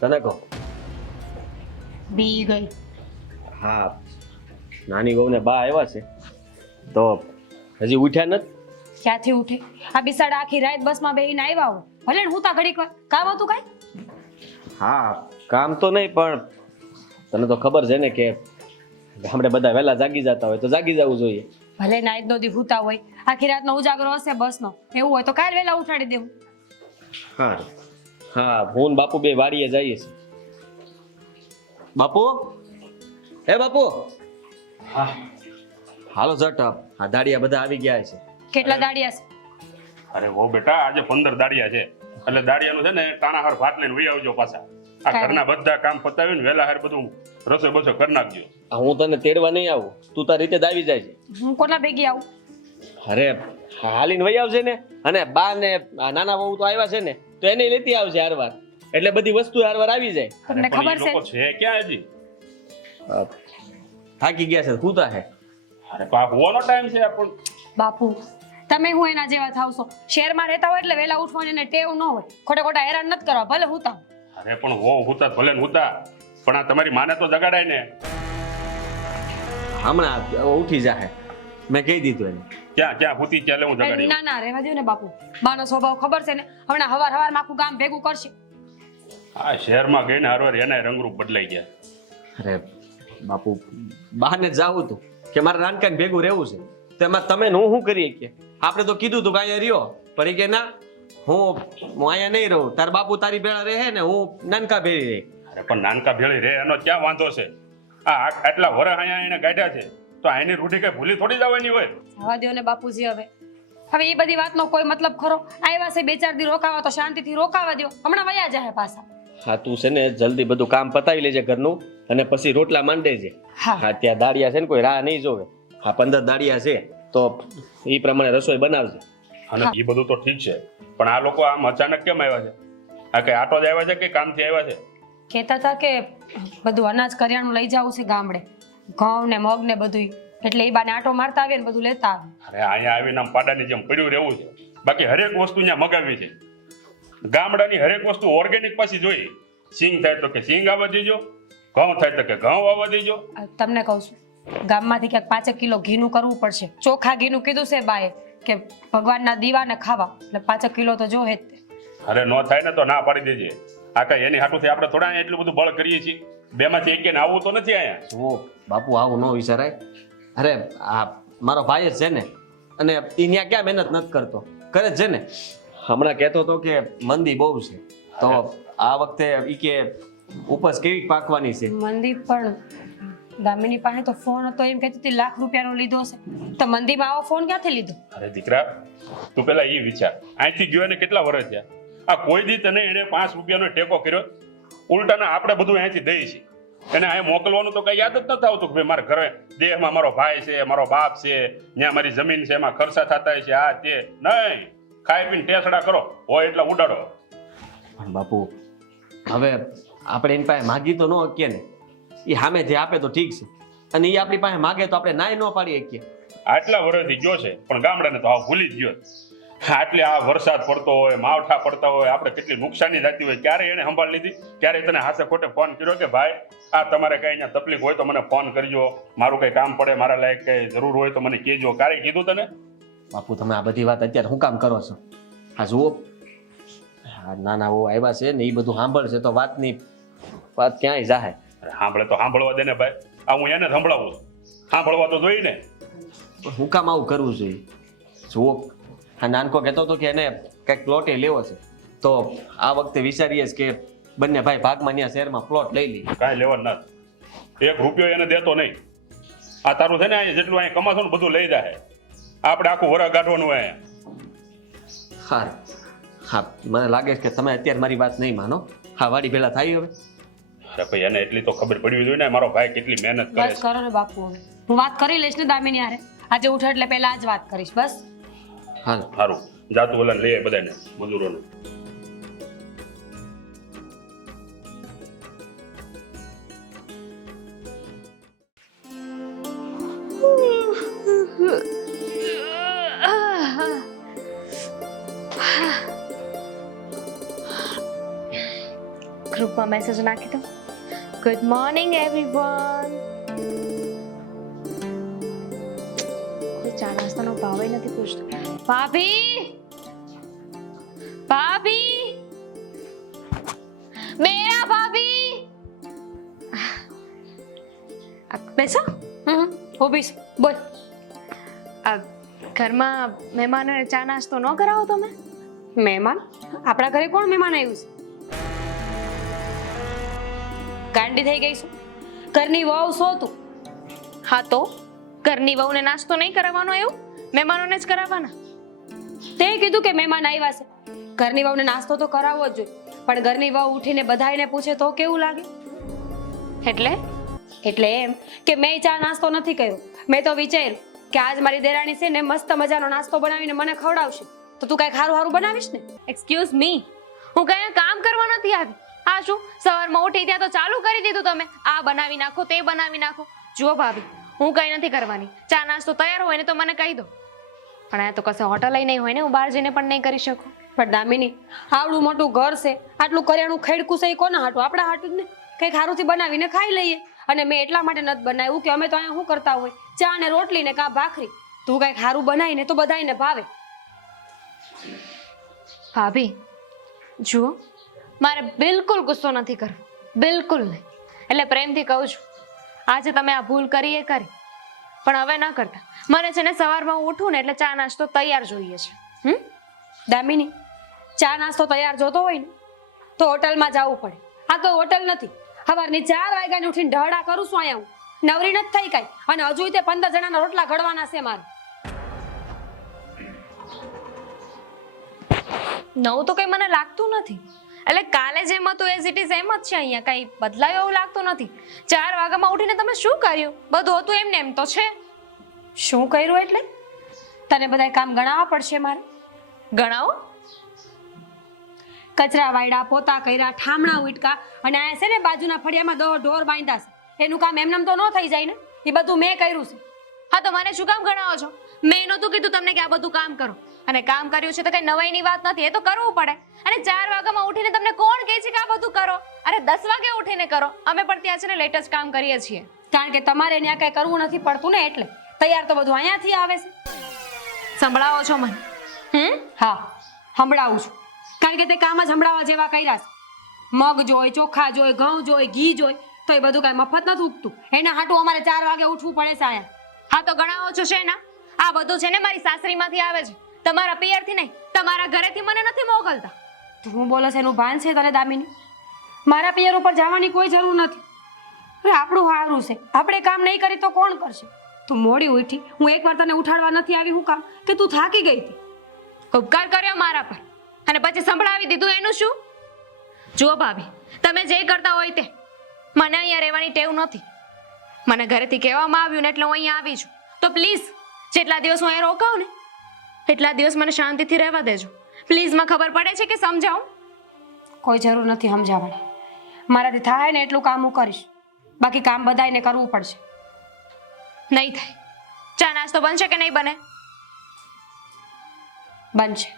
તને કહું. બી ગઈ. હા, નાની વહુને બા આવ્યા છે તો હજી ઉઠ્યા નથી. ક્યાંથી ઉઠે? આ બિસાડા આખી રાત બસમાં બેહીને આવ્યા હો. ભલે ને હું તા ઘડીક વાર કામ હતું કાંઈ? હા, કામ તો નહીં પણ તને તો ખબર છે ને કે ગામડે બધા વહેલા જાગી જતા હોય તો જાગી જવું જોઈએ. ભલે નાઈટ નો દી ભૂતા હોય, આખી રાતનો ઉજાગરો હશે બસનો, એવું હોય તો કાલ વહેલા ઉઠાડી દેવું. હા હા, હું ને બાપુ બે વાડીએ જઈએ છીએ. બાપુ, હે બાપુ. હા હાલો ઝટ, આ દાડિયા બધા આવી ગયા છે. કેટલા દાડિયા છે? અરે વો બેટા આજે 15 દાડિયા છે એટલે દાડિયાનું છે ને તાણાહાર ભાત લઈને વહી આવજો પાછા. આ ઘરના બધા કામ પતાવીને વેલા હાર બધું રસોઈ બસો કરી નાખજો. હું તને તેડવા નહીં આવું, તું તારી રીતે જ આવી જાય છે. હું કોના ભેગી આવું? અરે હાલીને વહી આવશે ને, અને બા ને આ નાના વહુ તો આવ્યા છે ને તો એને લેતી આવશે હારવાર, એટલે બધી વસ્તુ હારવાર આવી જાય. તમને પણ ખબર ઈ લોકો છે ક્યાં હજી? થાકી ગયા છે, હુતા હે. અરે પા હોવાનો ટાઈમ છે પણ બાપુ, તમે હું એના જેવા થાવશો? શહેરમાં રહેતા હોય એટલે વહેલા ઉઠવાની એને ટેવ ન હોય. ખોટા ખોટા હેરાન નથી કરવા, ભલે હું તાવ. અરે પણ હો હુતા ભલે ને હુતા, પણ આ તમારી માને તો જગાડાય ને. હમણાં ઉઠી જાહે, મેં કહી દીધું એને. ક્યાં ક્યાં હુતી ચાલે હું જગાડી. ના ના, રહેવા દો ને બાપુ. બાનો સ્વભાવ ખબર છે ને, હમણાં હવારમાં આખું ગામ ભેગું કરશે. આ શહેરમાં ગઈને હારવાર એના રંગરૂપ બદલાઈ ગયા. અરે બાપુ, બહાને જાવું હતું કે મારે નાનકાને ભેગું રહેવું છે, તેમાં તમે ને હું શું કરીએ કે આપણે તો કીધું તું કે અહીંયા રહ્યો, પણ એ કે ના, હું અહીંયા નહીં રહું, તાર બાપુ તારી ભેળા રહે ને હું નાનકા ભેળી રહી. અરે પણ નાનકા ભેળી રે એનો ક્યાં વાંધો છે? આ આટલા વરસ અહીંયા એને ગાઢ્યા છે તો આની રૂઢી કઈ ભૂલી થોડી જવાની હોય. જવા દો ને બાપુજી. હવે એ બધી વાતનો કોઈ મતલબ ખરો? આવ્યા છે 2-4 દી રોકાવા તો શાંતિથી રોકાવા દો, હમણાં વયા જાય પાછા. હા, તું છે ને જલ્દી બધું કામ પતાવી લેજે ઘરનું, અને પછી રોટલા માંડે છે. હા. હા, ત્યાં દાડિયા છે ને કોઈ રાહ નહીં જોવે. હા, 15 દાડિયા છે તો એ પ્રમાણે રસોઈ બનાવજે. અને એ બધું તો ઠીક છે, પણ આ લોકો આમ અચાનક કેમ આવ્યા છે? આ કઈ આટો જ આવ્યા છે કે કામથી આવ્યા છે? કહેતા હતા કે બધું અનાજ કરિયાણું લઈ જવું છે ગામડે, ઘઉં ને મગ ને બધું, એટલે એ બાને આટો મારતા આવે ને બધું લેતા આવે. અરે અહીંયા આવીને આમ પાડાની જેમ પડ્યું રહેવું છે. બાકી હરેક વસ્તુ અહીંયા મગાવી છે. ગામડાની હરેક વસ્તુ ઓર્ગેનિક પાછી જોઈ. સિંગ થાય તો કે સિંગ આવવા દેજો, ઘઉં થાય તો કે ઘઉં આવવા દેજો. તમને કહું છું, ગામમાંથી ક્યાંક 5 કિલો ઘીનું કરવું પડશે. ચોખા ઘીનું કીધું છે બાએ કે ભગવાનના દીવાને ખાવા, એટલે 5 કિલો તો જોહે જ તે. અરે ન થાય ને તો ના પાડી દેજે. આ કઈ એની હાટુથી આપણે થોડા અહીંયા એટલું બધું બળ કરીએ છીએ. બેમાંથી એકેને આવવું તો નથી અહીંયા. જુઓ બાપુ, આવું ન વિચારાય. અરે આ મારો ભાઈ જ છે ને, અને એ ત્યાં ક્યાં મહેનત નથી કરતો, કરે જ છે ને. હમણાં કહેતો હતો કે મંદી બહુ છે તો આ વખતે ઈ કે ઉપજ કેવી પાકવાની છે. મંદી? પણ દામિની પાસે તો ફોન હતો, એમ કહેતી હતી ₹1,00,000 નો લીધો છે. તો મંદીમાં આવો ફોન ક્યાંથી લીધો? અરે દીકરા, તું પેલા એ વિચાર, અહીંથી ગયો એને કેટલા વર્ષ થયા? આ કોઈ દી તને એને ₹5 ટેકો કર્યો? ઉલટાના આપણે બધું અહીંથી દઈએ છીએ. એને અહીં મોકલવાનું તો કઈ યાદ જ નથી આવતું કે ભાઈ મારા ઘરે દેહમાં મારો ભાઈ છે, મારો બાપ છે, ત્યાં મારી જમીન છે, એમાં ખર્ચા થતા છે, આ તે નહીં. ખાઈ પીને ટેસડા કરો, હોય એટલે ઉડાડો. પણ બાપુ, હવે આપણે એની પાસે માગી તો ન શકીએ ને. એ સામેથી આપે તો ઠીક છે, અને એ આપણી પાસે માગે તો આપણે નાય ન પાડી શકીએ. આટલા વર્ષથી ગયો છે પણ ગામડાને તો આ ભૂલી જ ગયો. આટલે આ વરસાદ પડતો હોય, માવઠા પડતા હોય, આપણે કેટલી નુકસાની થતી હોય, ક્યારે એને સંભાળ લીધી? ક્યારે તને હાથે ખોટે ફોન કર્યો કે ભાઈ આ તમારે કઈ અહીંયા તકલીફ હોય તો મને ફોન કરજો, મારું કઈ કામ પડે, મારા લાયક કઈ જરૂર હોય તો મને કહેજો? ક્યારે કીધું તને? બાપુ, તમે આ બધી વાત અત્યારે શું કામ કરો છો? હા જુઓ, નાના બહુ આવ્યા છે ને, એ બધું સાંભળશે તો વાત ક્યાંય જાહે. સાંભળે તો સાંભળવા દે ને ભાઈ. આ હું એને સંભળાવું છું, સાંભળવા તો જોઈ ને. હું કામ આવું કરવું જોઈએ? જુઓ, આ નાનકો કહેતો હતો કે એને કંઈક પ્લોટ લેવો છે, તો આ વખતે વિચારીએ કે બંને ભાઈ ભાગમાં ત્યાં શહેરમાં પ્લોટ લઈ લઈએ. કાંઈ લેવાનું નથી, ₹1 એને દેતો નહીં. આ તારું છે ને અહીંયા જેટલું અહીંયા કમાશો ને બધું લઈ જાય. આપણે આખું વરસ કાઢવાનું અહીંયા. હા હા, મને લાગે છે કે તમે અત્યારે મારી વાત નહીં માનો. હા, વાડી ભેળા થાય હવે. અરે ભાઈ, એને એટલી તો ખબર પડવી જોઈએ ને મારો ભાઈ કેટલી મહેનત કરે બસ છે. કરો ને બાપુ, હવે હું વાત કરી લઈશ ને દામિની હારે. આજે ઉઠે એટલે પહેલા જ વાત કરીશ. બસ હા, સારું, જાતું ઓલા લઈએ બધાને મજૂરોને. ગ્રુપમાં મેસેજ નાખી દો. Good morning everyone. કોઈ ચા નાસ્તાનો ભાવ નથી પૂછતું. ભાભી, ભાભી, મેરા ભાભી. બેસો. ઊભી છું. બોલ. આ ઘરમાં મહેમાનોને ચા નાસ્તો ન કરાવો તમે? મહેમાન? આપણા ઘરે કોણ મહેમાન આવ્યું છે? ગાંડી થઈ ગઈ છું. ઘરની વહુ છો તું. હા તો ઘરની વહુને નાસ્તો નહીં કરાવવાનો, એવું મહેમાનોને જ કરાવવાના. તે કીધું કે મહેમાન આવ્યા છે, ઘરની વહુને નાસ્તો તો કરાવવો જ જોઈએ. પણ ઘરની વહુ ઉઠીને બધાયને પૂછે તો કેવું લાગે? એટલે એમ કે મેં ચા નાસ્તો નથી કર્યો. મેં તો વિચાર્યું કે આજ મારી દેરાણી છે ને મસ્ત મજાનો નાસ્તો બનાવીને મને ખવડાવશે, તો તું કઈ ખારું ખારું બનાવીશ ને? એક્સક્યુઝ મી, હું કઈ કામ કરવા નથી આવી. આ શું સવારમાં ઉઠી ત્યાં તો ચાલુ કરી દીધું તમે, આ બનાવી નાખો તે બનાવી નાખો. જુઓ ભાભી, હું કઈ નથી કરવાની. ચા નાસ્તો તૈયાર હોય ને તો મને કહી દો. પણ આ તો કશે હોટલ નહીં હોય ને, હું બહાર જઈને પણ નહીં કરી શકું. પણ દામિની, આવડું મોટું ઘર છે, આટલું કરિયાણું ખેડકું છે, એ કોના હાટું? આપણા હાટું જ ને. કંઈક સારુંથી બનાવીને ખાઈ લઈએ. અને મેં એટલા માટે નથી બનાવ્યું કે અમે તો અહીંયા શું કરતા હોય, ચા ને રોટલી ને કાં ભાખરી. તું કંઈક સારું બનાવીને તો બધાયને ભાવે. ભાભી જુઓ, મારે બિલકુલ ગુસ્સો નથી કરવો, બિલકુલ નહીં. એટલે પ્રેમથી કહું છું, આજે તમે આ ભૂલ કરી એ કરી, પણ હવે ન કરતા. મને છે ને સવારમાં હું ઉઠું ને એટલે ચા નાસ્તો તૈયાર જોઈએ છે. દામિની, ચા નાસ્તો તૈયાર જોતો હોય ને તો હોટલમાં જવું પડે. આ તો હોટલ નથી. સવારની 4 વાગ્યાની ઉઠીને ઢહડા કરું છું અહીંયા હું. નવરી નથી થઈ કાંઈ. અને હજુ તે 15 જણાના રોટલા ઘડવાના છે મારે. નવું તો કઈ મને લાગતું નથી. એટલે કાલે જેમ હતું એઝ ઇટ ઇઝ એમ જ છે. અહીંયા કઈ બદલાયું એવું લાગતું નથી. 4 વાગ્યામાં ઉઠીને તમે શું કર્યું? બધું હતું એમને એમ તો છે. શું કર્યું એટલે? તને બધા કામ ગણાવવા પડશે મારે. ગણાવો. કચરા વાયડા, પોતા કર્યા, ઠામણા ઉટકા, અને આ છે ને બાજુના ફળિયામાં ઢોર બાંધ્યા છે. એનું કામ એમનેમ તો ન થઈ જાય ને. એ બધું મેં કર્યું છે. હા તો મને શું કામ ગણાવો છો? મેં નહોતું કીધું તમને કે આ બધું કામ કરો. અને કામ કર્યું છે તો કઈ નવાઈની વાત નથી, એ તો કરવું પડે. અને 4 વાગ્યામાં ઉઠીને તમને કોણ કહે છે કે આ બધું કરો? અરે 10 વાગે ઉઠીને કરો. અમે પણ ત્યાં છે ને લેટ જ કામ કરીએ છીએ. કારણ કે તમારે ત્યાં કઈ કરવું નથી પડતું ને, એટલે તૈયાર તો બધું અહીંયાથી આવે છે. સંભળાવો છો મને? હા, સંભળાવું છું. કારણ કે તે કામ જ સંભળાવવા જેવા કર્યા છે. મગ જોઈ, ચોખા જોઈ, ઘઉં જોઈ, ઘી જોઈ, તો એ બધું કાંઈ મફત નથી ઉગતું. એના હાટું અમારે 4 વાગે ઉઠવું પડે છે અહીંયા. હા તો ગણાવો છો છે ના? આ બધું છે ને મારી સાસરીમાંથી આવે છે, તમારા પિયરથી નહીં. તમારા ઘરેથી મને નથી મોકલતા. તું બોલે છે એનું ભાન છે તને દામિની? મારા પિયર ઉપર જવાની કોઈ જરૂર નથી. અરે આપણું સારું છે, આપણે કામ નહીં કરી તો કોણ કરશે? તું મોડી ઉઠી, હું એકવાર તને ઉઠાડવા નથી આવી. હું કામ કે તું થાકી ગઈ હતી? ઉપકાર કર્યો મારા પર અને પછી સંભળાવી દીધું, એનું શું? જુઓ ભાભી, તમે જે કરતા હોય તે. મને અહીંયા રહેવાની ટેવ નથી. મને ઘરેથી કહેવામાં આવ્યું ને એટલે હું અહીંયા આવી છું. તો પ્લીઝ જેટલા દિવસ હું અહીંયા રોકાઉં ને એટલા દિવસ મને શાંતિથી રહેવા દેજો. પ્લીઝ. મને ખબર પડે છે કે સમજાવું? કોઈ જરૂર નથી સમજાવવાની. મારાથી થાય ને એટલું કામ હું કરીશ. બાકી કામ બધાયને કરવું પડશે. નહીં થાય. ચા નાસ્તો બનશે કે નહીં બને? બનશે.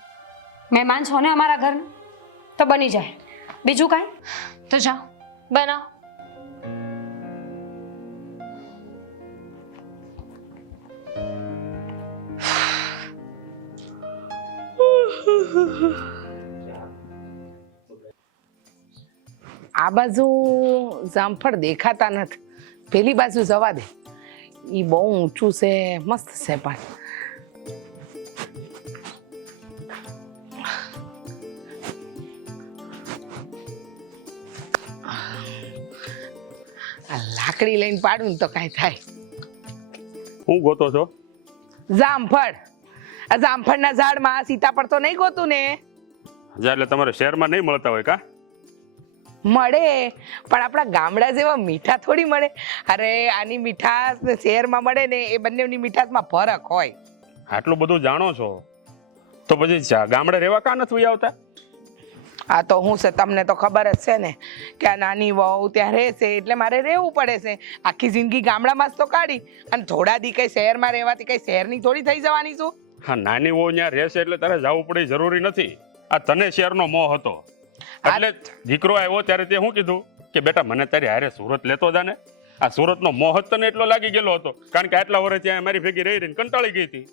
મહેમાન છો ને અમારા ઘરના, તો બની જાય. બીજું કાંઈ? તો જાઓ બનાવો. આ બાજુ જામફળ દેખાતા નથી, પેલી બાજુ જવા દે. ઈ બહુ ઊંચું છે, મસ્ત છે. પણ આ લાકડી લઈને પાડું ને તો કાંઈ થાય. હું ગોતો છો? જામફળ. આ જામફળના ઝાડમાં સીતાફળ તો નહીં ગોતું ને? એટલે તમારે શહેરમાં નહીં મળતા હોય કા? મળે, પણ આપણા ગામડા જેવા મીઠા થોડી મળે. અરે આની મીઠાશ ને શહેરમાં મળે ને એ બંનેની મીઠાશમાં ફરક હોય. આટલું બધું જાણો છો તો પછી ગામડે રહેવા કા નથી આવતા? આ તો હું છે, તમને તો ખબર જ છે ને કે આ નાની વહુ ત્યાં રહેશે એટલે મારે રહેવું પડે છે. આખી જિંદગી ગામડામાં જ તો કાઢી, અને થોડા દી કઈ શહેરમાં રહેવાથી કઈ શહેરની થોડી થઈ જવાની છું. હા, નાની વહુ ત્યાં રહેશે એટલે તારે જવું પડે જરૂરી નથી. આ તને શહેરનો મોહ હતો. એટલે દીકરો આવ્યો ત્યારે તે શું કીધું કે બેટા મને તારી હારે સુરત લેતો જા ને. આ સુરતનો મોહ જ તને એટલો લાગી ગયેલો હતો કારણ કે આટલા વર્ષ ત્યાં મારી ભેગી રહી રહીને કંટાળી ગઈ હતી.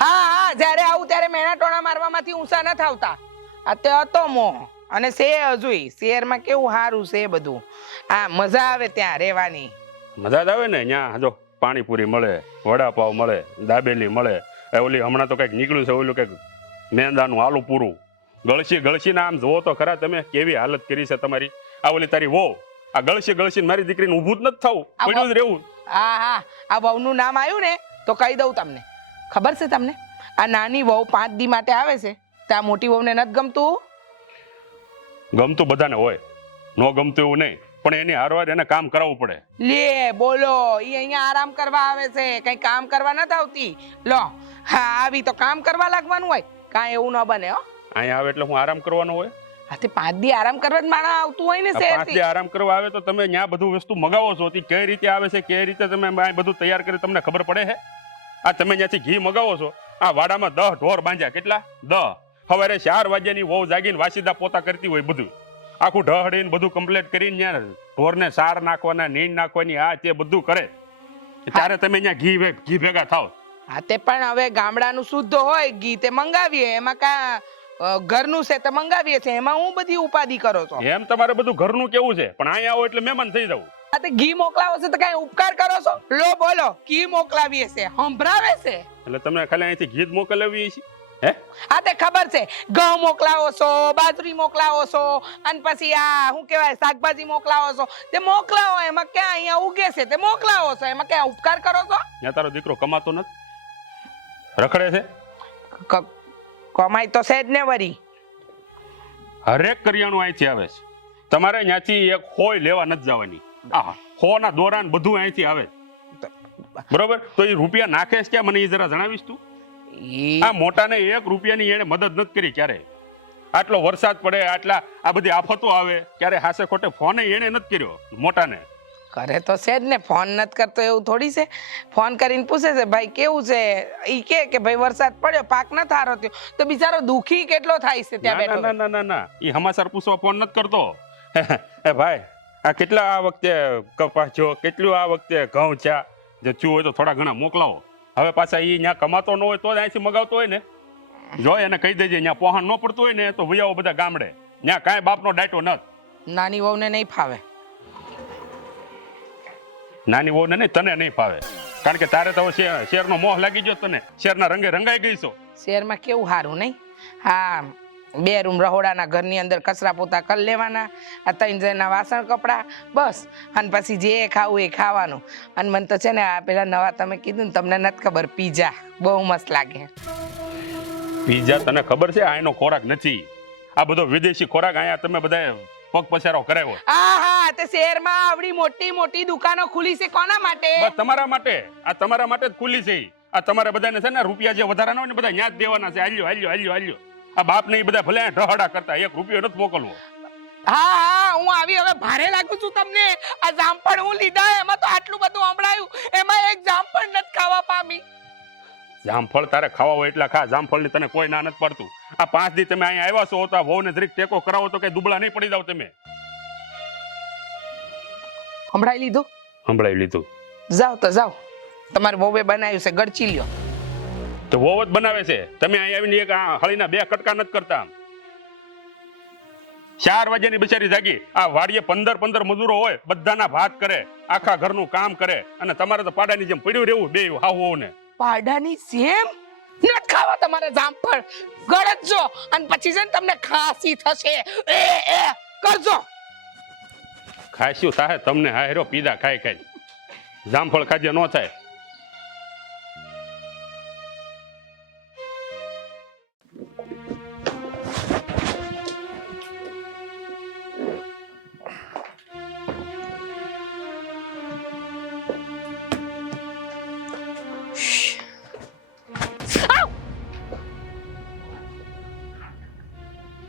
હા જ્યારે આવું ત્યારે મેણા ટોણા મારવામાંથી ઊંચા ન થાવતા. આ તે હતો મોહ. અને છે હજુય શહેરમાં કેવું સારું છે બધું. આ મજા આવે ત્યાં રહેવાની. મજા જ આવે ને ત્યાં જો પાણીપુરી મળે, વડાપાવ મળે, દાબેલી મળે. ઓલી હમણાં તો કંઈક નીકળ્યું છે ઓલું કંઈક મેંદાનું આલુ પૂરું. ગળશીને આમ જુઓ તો ખરા તમે કેવી હાલત કરી છે તમારી. આ ઓલી તારી વહુ આ ગળશીને મારી દીકરીને ઊભું જ નથી થવું, પડ્યું જ રહેવું. હા આ વહુનું નામ આવ્યું ને તો કહી દઉં તમને. ખબર છે તમને આ નાની વહુ 5 દી માટે આવે છે ત્યાં મોટી વહુને નથી ગમતું. ગમતું બધાને હોય, ન ગમતું એવું નહીં, પણ એની હારવાર એને કામ કરાવવું પડે. લે બોલો ઈ અહીંયા આરામ કરવા આવે છે, કઈ કામ કરવા નથી આવતી. લો હા આવી તો કામ કરવા લાગવાનું હોય, કાંઈ એવું ન બને હો. અહીંયા આવે એટલે હું આરામ કરવાનો હોય. હા તે 5 દી આરામ કરવા જ માણસ આવતું હોય ને 5 દી આરામ કરવા આવે તો તમે ત્યાં બધું વસ્તુ મગાવો છો તે કઈ રીતે આવે છે, કઈ રીતે તમે બધું તૈયાર કરી તમને ખબર પડે છે? આ તમે ત્યાંથી ઘી મગાવો છો, આ વાડામાં 10 ઢોર બાંધ્યા. કેટલા? 10. સવારે 4 વાગ્યાની વહુ જાગીને વાસીદા પોતા કરતી હોય, બધું આખું ઢહડીને બધું કમ્પ્લીટ કરીને ત્યાં ઢોરને સાર નાખવાના, નીણ નાખવાની, આ તે બધું કરે ત્યારે તમે ત્યાં ઘી ભેગા થાવ. હા તે પણ હવે ગામડાનું શુદ્ધ હોય ઘી તે મંગાવીએ, એમાં કા ઘરનું છે તે મંગાવીએ છે, એમાં હું બધી ઉપાધિ કરો છો. એમ તમારે બધું ઘરનું કેવું છે, પણ અહીંયા આવો એટલે મહેમાન થઈ જવું. આ તે ઘી મોકલાવો છે તો કઈ ઉપકાર કરો છો? લો બોલો ઘી મોકલાવીએ છે, સંભળાવે છે. એટલે તમને ખાલી અહીંથી ઘી જ મોકલાવીએ છીએ હે? આ તે ખબર છે ઘઉં મોકલાવો છો, બાજરી મોકલાવો છો, અને પછી આ શું કહેવાય શાકભાજી મોકલાવો છો. તે મોકલાવો એમાં ક્યાં અહીંયા ઉગે છે તે મોકલાવો છો, એમાં ક્યાં ઉપકાર કરો છો? ત્યાં તારો દીકરો કમાતો નથી, રખડે છે. કમાઈ તો છે જ ને વરી. હરેક કરિયાણું અહીંથી આવે છે. તમારે ત્યાંથી એક હોય લેવા નથી જવાની. આ હોના દોરાન બધું અહીંથી આવે, બરોબર? તો એ રૂપિયા નાખે છે ક્યાં, મને એ જરા જણાવીશ તું? આ મોટાને 1 રૂપિયાની એને મદદ નથી કરી ક્યારે. આટલો વરસાદ પડે, આટલા આ બધી આફતો આવે, ક્યારે હાસે ખોટે ફોન એને નથી કર્યો મોટાને. કરે તો છે જ ને, ફોન નથી કરતો એવું થોડી છે. ફોન કરીને પૂછે છે ભાઈ કેવું છે, ઈ કે ભાઈ વરસાદ પડ્યો પાક ન થારો થયો, તો બિચારો દુખી કેટલો થાય છે ત્યાં બેઠો. ના એ સમાચાર પૂછવા ફોન નથી કરતો. એ ભાઈ આ કેટલા આ વખતે કપાસ છો, કેટલું આ વખતે ઘઉં છે, જે થયું હોય તો થોડા ઘણા મોકલાવો. હવે પાછા એ ત્યાં કમાતો ન હોય તો જ અહીંથી મગાવતો હોય ને. જો એને કહી દેજે ત્યાં પહોંચ ન પડતું હોય ને તો વૈયાઓ બધા ગામડે, ત્યાં કાંઈ બાપનો ડાયટો નથી. નાની વહુને નહીં ફાવે. નાની વહુને નહીં, તને નહીં ફાવે, કારણ કે તારે તો શેરનો મોહ લાગી ગયો, તને શેરના રંગે રંગાઈ ગઈ છો. શહેરમાં કેવું સારું નહીં. હા 2 રૂમ રહોડાના ઘરની અંદર કચરા પોતા કરી લેવાના, આ 3 જણના વાસણ કપડા બસ, અને પછી જે ખાવું એ ખાવાનું. અને મને તો છે ને આ પેલા નવા તમે કીધું ને તમને નથી ખબર, પીઝા બહુ મસ્ત લાગે. પીઝા તને ખબર છે આ એનો ખોરાક નથી, આ બધો વિદેશી ખોરાક. અહીંયા તમે બધા પગ પસારો કરાવ્યો. હા તે શહેરમાં આવડી મોટી મોટી દુકાનો ખુલી છે કોના માટે? બસ તમારા માટે. આ તમારા માટે જ ખુલ્લી છે. આ તમારે બધાને છે ને રૂપિયા જે વધારાના હોય ને બધા ન્યા જ દેવાના છે. હાલ્યો. આ બાપ ને એ બધા ભલે ઢહડા કરતા, 1 રૂપિયો નથી મોકલવો. હા હું આવી હવે ભારે લાગુ છું તમને. આ જામફળ હું લીધા એમાં તો આટલું બધું સંભળાયું, એમાં એક જામફળ નથી ખાવા પામી. જામફળ તારે ખાવા હોય એટલા ખા, જામફળની તને કોઈ ના નથી પડતું. આ 5 દી તમે અહીંયા આવ્યા છો તો વહુને જરીક ટેકો કરાવો તો કઈ દુબળા નહીં પડી જાવ તમે. સંભળાઈ લીધું? સંભળાવી લીધું. જાઓ તો જાઓ, તમારે વહુએ બનાવ્યું છે ગળચી લ્યો. તો વહુ જ બનાવે છે, તમે અહીંયા આવીને એક હળીના 2 કટકા નથી કરતા. 4 વાગ્યાની બિચારી જાગી, આ વાડીએ 15 મજૂરો હોય, બધાના ભાત કરે, આખા ઘરનું કામ કરે, અને તમારે તો પાડાની જેમ પડ્યું રહેવું બે હાવ ને. પાડાની જેમ નથી ખાવા તમારે જામફળ, ગળજો અને પછી છે ને તમને ખાંસી થશે. એ કરજો. ખાસ્યું થાય તમને, હાયરો પીધા ખાઈ જામફળ ખાજે ન થાય.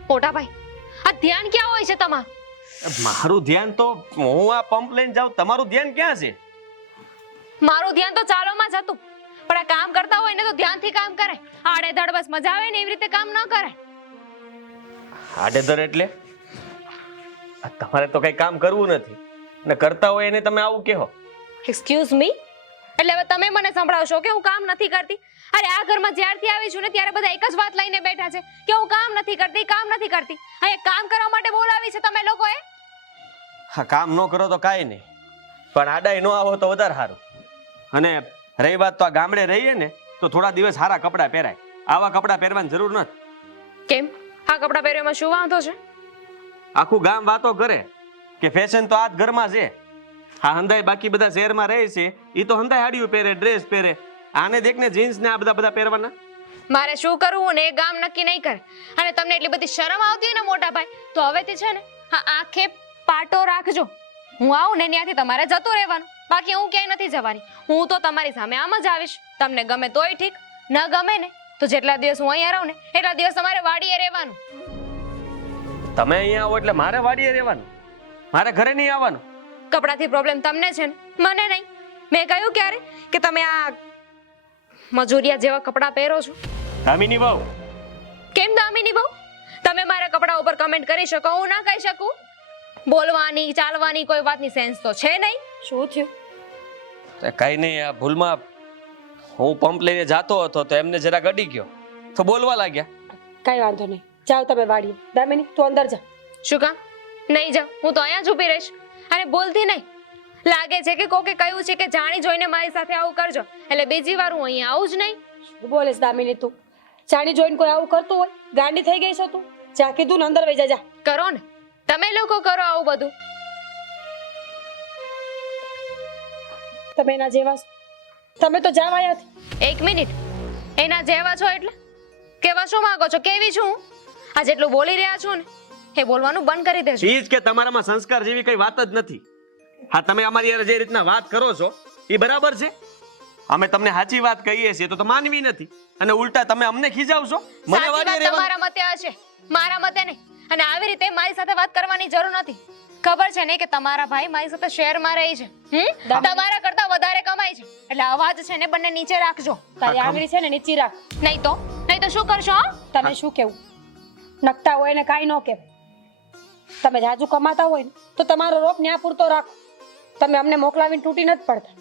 મોટા ભાઈ આ ધ્યાન ક્યાં હોય છે તમારું? મારું ધ્યાન તો હું આ પંપ લઈને જાઉં, તમારું ધ્યાન ક્યાં છે? મારું ધ્યાન તો ચાલોમાં જ હતું, પણ આ કામ કરતા હોય ને તો ધ્યાનથી કામ કરે. આડેધડ બસ મજા આવે ને એવી રીતે કામ ન કરે. આડેધડ એટલે આ તમારે તો કઈ કામ કરવું નથી ને કરતા હોય એને તમે આવું કહો. એક્સક્યુઝ મી, એટલે હવે તમે મને સંભળાવશો કે હું કામ નથી કરતી? અરે આ ઘરમાં જ્યારથી આવી છું ને ત્યારે બધા એક જ વાત લઈને બેઠા છે કે હું કામ નથી કરતી, કામ નથી કરતી. અહીંયા કામ કરવા માટે બોલાવી છે તમે લોકોએ. હા, કામ ન કરો તો કાંઈ નહીં, પણ આડાઈ ન આવો તો વધારે સારું. અને રહી વાત તો આ ગામડે રહીએ ને તો થોડા દિવસ સારા કપડાં પહેરાય, આવા કપડાં પહેરવાની જરૂર નથી. કેમ? આ કપડાં પહેરવામાં શું વાંધો છે? આખું ગામ વાતો કરે કે ફેશન તો આ જ ઘરમાં છે. હા હંધાય બાકી બધા શહેરમાં રહે છે એ તો હંધાય હાડીઓ પહેરે, ડ્રેસ પહેરે. આને દેખને જીન્સ ને આ બધા પહેરવાના. મારે શું કરવું ને એ ગામ નક્કી નહીં કરે. અને તમને એટલી બધી શરમ આવતી હોય ને મોટા ભાઈ, તો હવેથી છે ને હા આંખે પાટો રાખજો. હું આવું ને ત્યાંથી તમારે જતું રહેવાનું, બાકી હું ક્યાંય નથી જવાની. હું તો તમારી સામે આમ જ આવીશ. તમને ગમે તોય ઠીક, ન ગમે ને તો જેટલા દિવસ હું અહીંયા રહું ને એટલા દિવસ તમારે વાડીએ રહેવાનું. તમે અહીંયા આવો એટલે મારે વાડીએ રહેવાનું, મારે ઘરે નહીં આવવાનું. કપડાથી પ્રોબ્લેમ તમને છે ને, મને નહીં. મેં કહ્યું ક્યારે કે તમે આ મજૂરિયા જેવા કપડાં પહેરો છો? દામિની બહુ, કેમ દામિની બહુ? તમે મારા કપડા ઉપર કમેન્ટ કરી શકો, હું ના કહી શકું? બોલવાની ચાલવાની કોઈ વાતની સેન્સ તો છે નહીં. શું થયું? કઈ નહીં, આ ભૂલમાં હું પંપ લઈને જાતો હતો તો એમને જરા ગડી ગયો તો બોલવા લાગ્યા. કઈ વાંધો નહીં, જાઓ તમે વાડીએ. દામિની તું અંદર જા. શું કામ નહીં જાઉં? હું તો અહીંયા જ ઊભી રહીશ. અને બોલતી નહીં. લાગે છે કે કોકે કહ્યું છે કે જાણી જોઈને મારી સાથે આવું કરજો, એટલે બીજી વાર હું અહીંયા આવું જ નહીં. શું બોલેસ દામિની તું? જાણી જોઈને કોઈ આવું કરતું હોય? ગાંડી થઈ ગઈ છો તું? જા કીધું ને અંદર વઈ જા. કરો ને, તમે લોકો કરો આવું બધું. તમે એના જેવા છો. તમે તો જાવ આયાથી. એક મિનિટ, એના જેવા છો એટલે કેવા શું માંગો છો? કેવી છું હું? આ જેટલું બોલી રહ્યા છો ને એ બોલવાનું બંધ કરી દેજો. ઈ જ કે તમારામાં સંસ્કાર જેવી કઈ વાત જ નથી. હા, તમે અમારી યાર જે રીતના વાત કરો છો એ બરાબર છે. અમે તમને સાચી વાત કહીએ છીએ તો માનવી નથી અને ઉલટા તમે અમને ખીજાવશો. મને સાચી વાડીએ વાત રહેવાનું. તમારા મતે હશે, મારા મતે નહીં. અને આવી રીતે મારી સાથે વાત કરવાની જરૂર નથી. ખબર છે ને કે તમારા ભાઈ મારી સાથે શહેરમાં રહે છે, તમારા કરતા વધારે કમાય છે, એટલે અવાજ છે ને બંને નીચે રાખજો. તારી આંગળી છે ને નીચી રાખ. નહીં તો શું કરશો? હા, તમે શું કેવું? નકટા હોય ને કાંઈ ન કહેવાય. તમે જાજુ કમાતા હોય ને તો તમારો રોપ ન્યા પૂરતો રાખો. તમે અમને મોકલાવીને તૂટી નથી પડતા.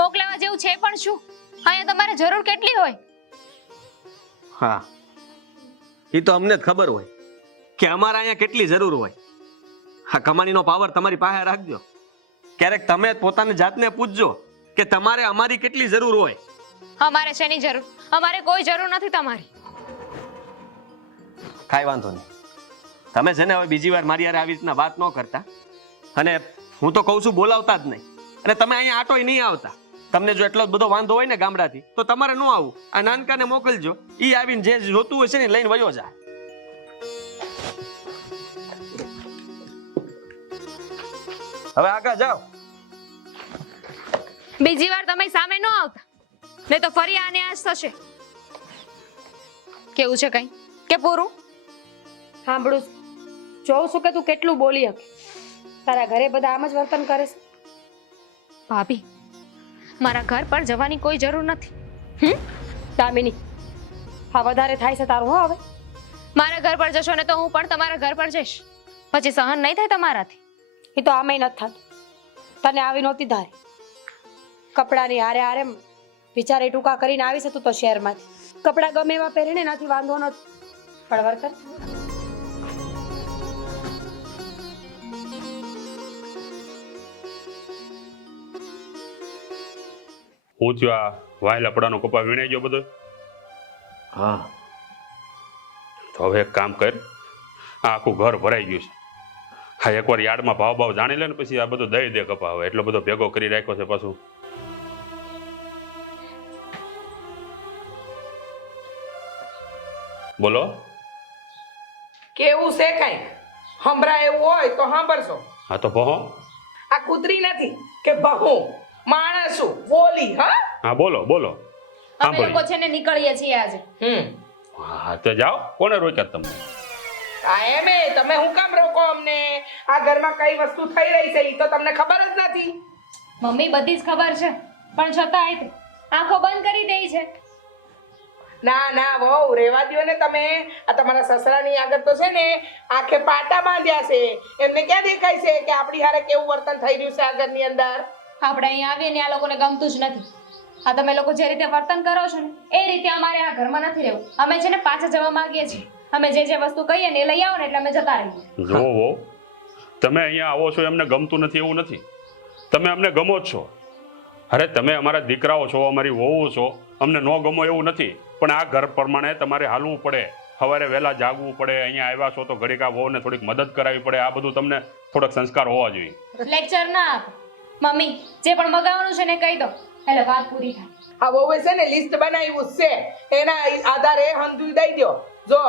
મોકલેવા જેવું છે પણ શું? અહીંયા તમારે જરૂર કેટલી હોય? હા, એ તો અમને જ ખબર હોય કે અમારે અહીંયા કેટલી જરૂર હોય. હા, કમાણીનો પાવર તમારી પાસે રાખજો. ક્યારેક તમે પોતાની જાતને પૂછજો કે તમારે અમારી કેટલી જરૂર હોય. અમારે શેની જરૂર? અમારે કોઈ જરૂર નથી તમારી. કાંઈ વાંધો નહીં, તમે છે ને હવે બીજી વાર મારી યાર આવી રીતના વાત ન કરતા. અને હું તો કહું છું બોલાવતા જ નહીં. અને તમે અહીંયા આટોય નહીં આવતા. તમને જો એટલો જ બધો વાંધો હોય ને ગામડાથી તો તમારે ન આવવું. આ નાનકાને મોકલજો, ઈ આવીને જે જોતું હોય છે ને લઈને વયો જાય. હવે આગળ જાઓ. બીજી વાર તમે સામે ન આવતા, નહીં તો ફરી આને આજ થશે. કેવું છે કઈ કે પૂરું? સાંભળું છું. જોઉં છું કે તું કેટલું બોલી શકે. તારા ઘરે બધા આમ જ વર્તન કરે છે. ભાભી, મારા ઘર પર જવાની કોઈ જરૂર નથી. દામિની, હા વધારે થાય છે તારું. હો હવે મારા ઘર પર જશો ને તો હું પણ તમારા ઘર પર જઈશ. પછી સહન નહીં થાય તમારાથી. એ તો આમેય નથી થતું. તને આવી નહોતી ધારે. કપડાની હારે હારે વિચારે ટૂંકા કરીને આવી છે તું તો શહેરમાંથી. કપડા ગમે એવા પહેરીને એનાથી વાંધો નથી, પણ વર્તન હું થયું આ વાયલા પડાનો કપા વીણાઈ ગયો બધો? હા, તો હવે એક કામ કર, આ આખું ઘર ભરાઈ ગયું છે. હા, એકવાર યાર્ડમાં ભાવ જાણી લે ને પછી આ બધું દઈ દે કપા. હવે એટલો બધો ભેગો કરી રાખ્યો છે પાછું. બોલો. કેવું છે કઈ હંભરા એવું હોય તો સાંભળશો. હા તો કહો. આ કૂતરી નથી કે બહુ માણસું બોલી. હા હા, બોલો બોલો. અમે લોકો છે ને નીકળીએ છીએ આજે. હા તો જાઓ, કોને રોક્યા તમને? આ એમે તમે હું કામ રોકો અમને? આ ઘરમાં કઈ વસ્તુ થઈ રહી છે એ તો તમને ખબર જ નથી. મમ્મી બધી જ ખબર છે, પણ છતાંય તે આંખો બંધ કરી દે છે. ના ના વહુ રેવા દ્યો ને તમે. આ તમારા સસરાની આગળ તો છે ને આખે પાટા બાંધ્યા છે. એમને ક્યાં દેખાય છે કે આપણી હારે કેવું વર્તન થઈ રહ્યું છે આ ઘરની અંદર? આપણે અહીંયા આવીએ ને આ લોકોને ગમતું જ નથી. આ તમે લોકો જે રીતે વર્તન કરો છો ને એ રીતે અમારે આ ઘરમાં નથી રહેવું. અમે છે ને પાછા જવા માંગીએ છીએ. અમે જે જે વસ્તુ કહીએ ને એ લઈ આવો ને એટલે અમે જતા રહીએ. જો વહુ, તમે અહીંયા આવો છો એમને ગમતું નથી એવું નથી. તમે અમને ગમો જ છો. અરે તમે અમારા દીકરાઓ છો, અમારી વહુઓ છો, અમને ન ગમો એવું નથી. પણ આ ઘર પ્રમાણે તમારે હાલવું પડે. સવારે વહેલા જાગવું પડે. અહીંયા આવ્યા છો તો ઘડીક આ વહુને થોડીક મદદ કરાવવી પડે. આ બધું તમને થોડોક સંસ્કાર હોવા જોઈએ. લેક્ચર ના આપો. મમ્મી જે પણ મગાવવાનું છે ને કહી દો એટલે વાત પૂરી થાય. આ વહુએ છે ને લિસ્ટ બનાવ્યું છે, એના આધારે હંધુઈ દઈ દો. જો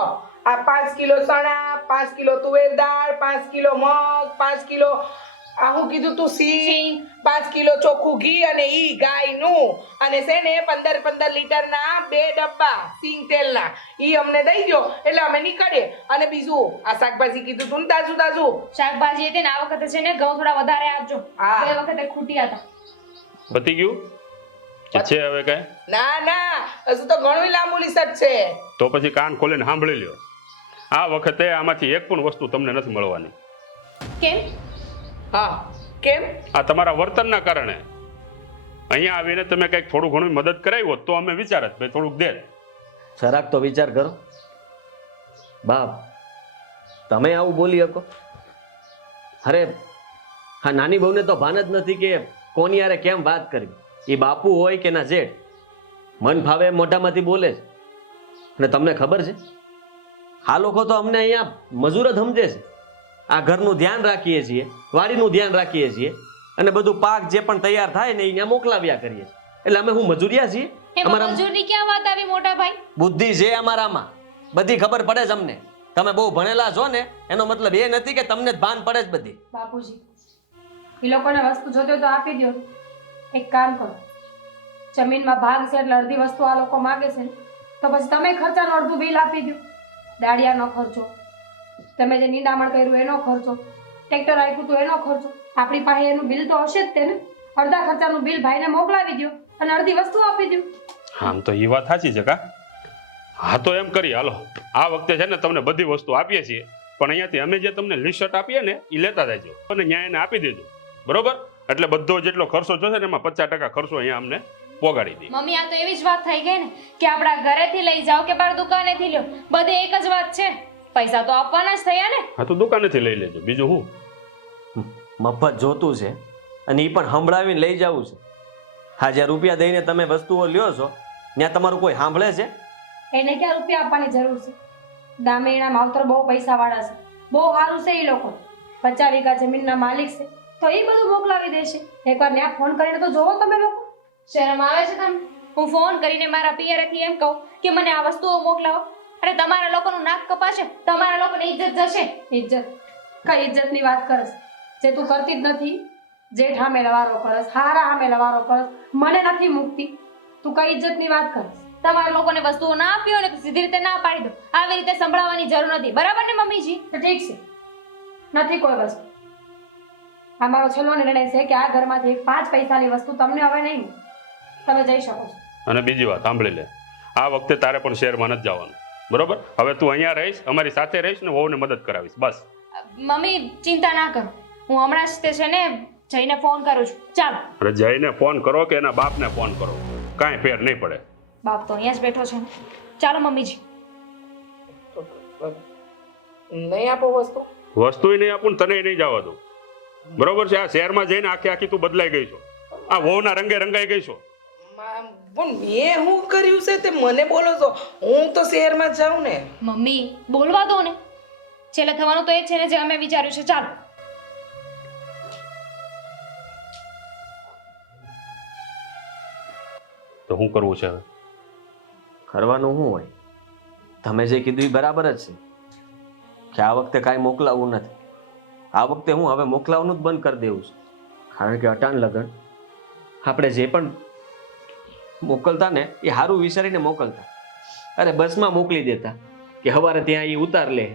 આ 5 કિલો ચણા, 5 કિલો તુવેર દાળ, 5 કિલો મગ, 5 કિલો આ હું કીધું તું સિંગ, 5 કિલો ચોખ્ખું ઘી અને ઈ ગાયનું, અને છે ને 15 લીટરના 2 ડબ્બા સિંગ તેલના ઈ અમને દઈ દો એટલે અમે નીકળીએ. અને બીજું આ શાકભાજી કીધું તું ને તાજું તાજું શાકભાજી હતી ને આ વખતે છે ને ઘઉં થોડા વધારે આપજો. હા. એ વખતે ખૂટ્યા હતા. પતી ગયું કે છે હવે કાંઈ? ના ના હજુ તો ઘણું લાંબુ લિસ્ટ છે. તો પછી કાન ખોલીને સાંભળી લ્યો. આ વખતે આમાંથી એક પણ વસ્તુ તમને નથી મળવાની. કેમ? હા કેમ? આ તમારા વર્તનના કારણે. અહીંયા આવીને તમે કંઈક થોડું ઘણું મદદ કરાવી હોત તો અમે વિચારત ભાઈ થોડુંક દે. જરાક તો વિચાર કરો બાપ, તમે આવું બોલી શકો? અરે હા, નાની બહુને તો ભાન જ નથી કે કોની યારે કેમ વાત કરવી. એ બાપુ હોય કે ના જેઠ, મન ફાવે મોઢામાંથી બોલે છે. અને તમને ખબર છે આ લોકો તો અમને અહીંયા મજૂર જ સમજે છે. આ ઘરનું ધ્યાન રાખીએ છીએ, વાડીનું ધ્યાન રાખીએ છીએ, અને બધું પાક જે પણ તૈયાર થાય ને અહીંયા મોકલાવ્યા કરીએ છીએ. એટલે અમે હું મજૂરિયા છીએ? એમાં મજૂરની ક્યાં વાત આવી મોટા ભાઈ? બુદ્ધિ છે અમારામાં, બધી ખબર પડે છે અમને. તમે બહુ ભણેલા છો ને એનો મતલબ એ નથી કે તમને જ ભાન પડે જ બધી. બાપુજી એ લોકોને વસ્તુ જોતી હોય તો આપી દો. એક કામ કરો, જમીનમાં ભાગ છે એટલે અડધી વસ્તુ આ લોકો માગે છે ને તો પછી તમે ખર્ચાનું અડધું બિલ આપી દો. દાળિયાનો ખર્ચો, તમે જે નિંદામણ કર્યું એનો ખર્ચો, ટ્રેક્ટર આપ્યું હતું એનો ખર્ચો, આપણી પાસે એનું બિલ તો હશે જ તે ને. અડધા ખર્ચાનું બિલ ભાઈને મોકલાવી દો અને અડધી વસ્તુ આપી દો. આમ તો એ વાત સાચી છે કા. હા તો એમ કરી હાલો, આ વખતે છે ને તમને બધી વસ્તુ આપીએ છીએ, પણ અહીંયાથી અમે જે તમને લિસ્ટ આપીએ ને એ લેતા જજો અને ન્યાય એને આપી દેજો, બરોબર? એટલે બધો જેટલો ખર્ચો જોશે ને એમાં 50% ખર્ચો અહીંયા અમને પોગાડી દે. મમ્મી આ તો એવી જ વાત થઈ ગઈ ને કે આપણા ઘરેથી લઈ જાઓ કે બાર દુકાનેથી લ્યો, બધે એક જ વાત છે. પૈસા તો આપવાના જ થયા ને. હા તો દુકાનેથી લઈ લેજો, બીજું હું. મફત જોતું છે અને એ પણ સંભળાવીને લઈ જવું છે. હા, જ્યાં રૂપિયા દઈને તમે વસ્તુઓ લ્યો છો ત્યાં તમારું કોઈ સાંભળે છે? એને ક્યાં રૂપિયા આપવાની જરૂર છે? દામિણીના માવતર બહુ પૈસાવાળા છે, બહુ સારું છે. એ લોકો 50 વીઘા જમીનના માલિક છે તો એ બધું મોકલાવી દેશે. એકવાર ત્યાં ફોન કરીને તો જોવો તમે લોકો. શરમ આવે છે તમને? હું ફોન કરીને મારા પિયરેથી એમ કહું કે મને આ વસ્તુઓ મોકલાવો. અરે તમારા લોકોનું નાક કપાશે, તમારા લોકોની ઇજ્જત જશે. ઇજ્જત? કઈ ઇજ્જતની વાત કરસ? જે તું કરતી જ નથી. જેઠ સામે લવારો કરસ, હારા સામે લવારો કરસ, મને નથી મૂકતી. તું કઈ ઇજ્જતની વાત કરસ? તમારા લોકોને વસ્તુઓ ના આપી હોય ને તો સીધી રીતે ના પાડી દો. આવી રીતે સંભળાવવાની જરૂર નથી, બરાબર ને મમ્મીજી? તો ઠીક છે, નથી કોઈ વસ્તુ. આ મારો છેલ્લો નિર્ણય છે કે આ ઘરમાંથી 5 પૈસાની વસ્તુ તમને હવે નહીં. તમે જઈ શકો છો. અને બીજી વાત સાંભળી લે, આ વખતે તારે પણ શહેરમાં નથી જવાનું, બરોબર? હવે તું અહીંયા રહીશ, અમારી સાથે રહીશ ને વહુને મદદ કરાવીશ, બસ. મમ્મી ચિંતા ના કરો, હું હમણાં જ તે છે ને જઈને ફોન કરું છું. ચાલો. અરે જઈને ફોન કરો કે એના બાપને ફોન કરો, કાંઈ ફેર નહીં પડે. બાપ તો અહીંયા જ બેઠો છે ને. ચાલો મમ્મીજી. નહીં આપો વસ્તુ? વસ્તુય નહીં આપું ને તને નહીં જવા દઉં, બરોબર છે? આ શહેરમાં જઈને આખી તું બદલાઈ ગઈ છો, આ વહુના રંગે રંગાઈ ગઈ છો. પણ મેં શું કર્યું છે તે મને બોલો છો? હું તો શહેરમાં જાઉં ને. મમ્મી બોલવા દો ને, છેલ્લે થવાનું તો એ જ છે ને જે અમે વિચાર્યું છે. ચાલો. તો શું કરવું છે હવે? કરવાનું શું હોય? તમે જે કીધું એ બરાબર જ છે કે આ વખતે કાંઈ મોકલાવવું નથી. આ વખતે હું હવે મોકલાવવાનું જ બંધ કરી દેવું છે. કારણ કે અટાણ લગન આપણે જે પણ મોકલતા ને એ સારું વિચારીને મોકલતા. અરે બસમાં મોકલી દેતા કે સવારે ત્યાં એ ઉતાર લે,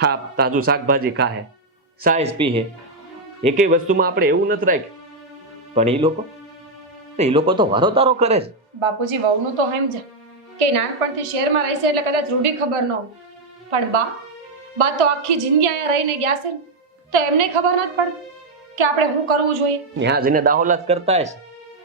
હા તાજું શાકભાજી ખાહે, સાઈઝ પીહે. એકેય વસ્તુમાં આપણે એવું નથી રાખ્યું. પણ એ લોકો તો વારો તારો કરે છે. બાપુજી વહુનું તો સમજા. કે નાનપણથી શહેરમાં રહે છે એટલે કદાચ રૂઢી ખબર ન હોય, પણ બા તો આખી જિંદગી અહીંયા રહીને ગયા છે ને, તો એમને ખબર નથી પડતી કે આપણે શું કરવું જોઈએ. ત્યાં જઈને દાહોલા જ કરતા હશે,